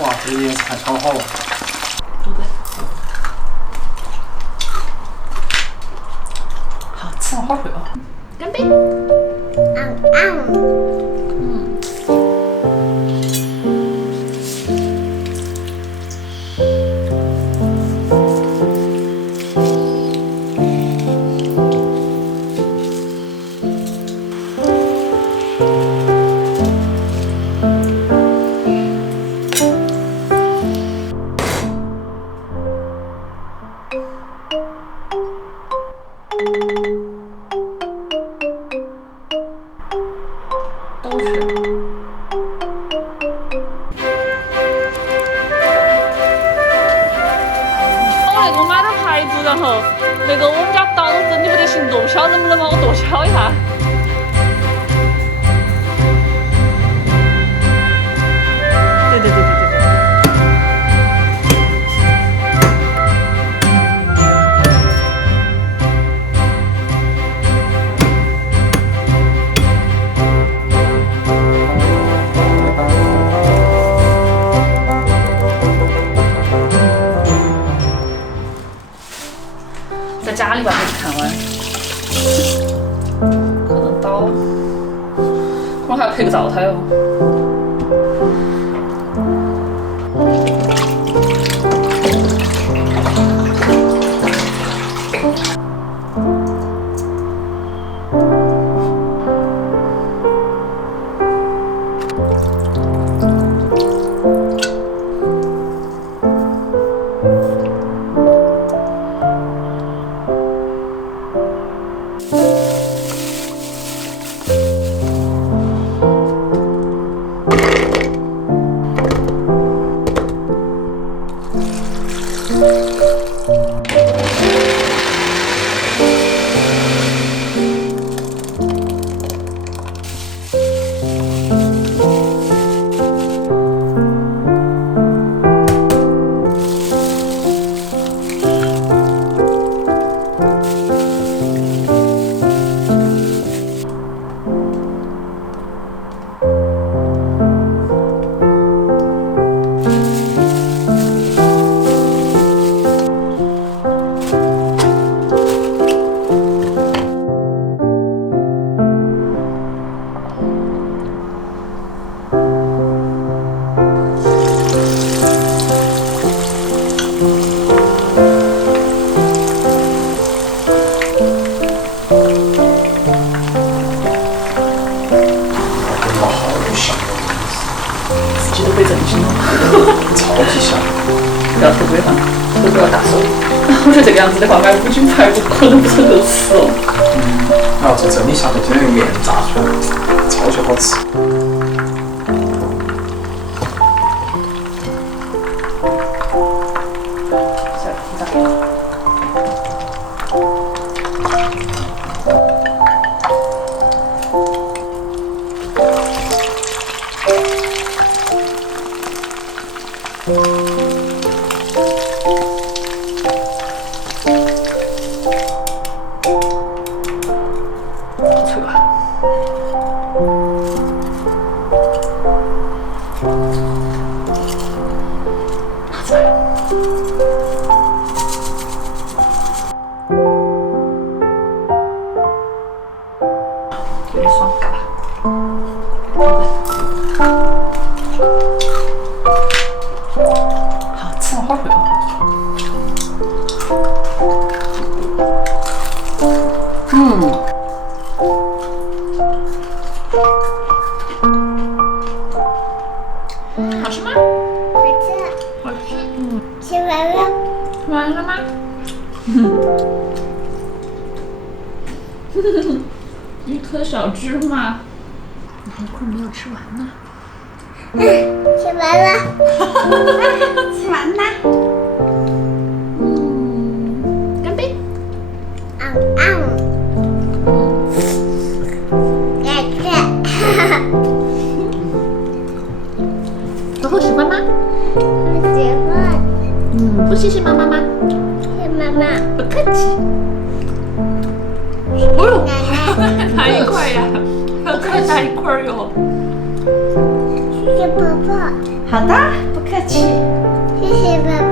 哇，这个颜色还超好啊！对不对？好吃，好热哦！干杯！都是。我买的排骨，然后我们家刀真的不得行剁，晓得能不能帮我剁小一下？对。在家里吧，还是看完，可能刀，可能还要配个灶台哦。自己都被震惊了，超级香，不要偷窥哈，都不要打手。我觉得这个样子的话，买5斤排骨可能不是很够吃哦。然后这真的像就用面炸出来，超级好吃。脆吧？拿出来。有点爽，干吧？好吃，好热哦！好吃吗？好吃。吃完了。吃完了吗？一颗小芝麻，你还一块没有吃完呢。吃完了。吃完啦。干杯！豆豆喜欢吗？我喜欢。不谢谢妈妈吗？谢谢妈妈。不客气。哦呦，哪一块呀？要再大一块哟。谢谢婆婆。好的，不客气。谢谢爸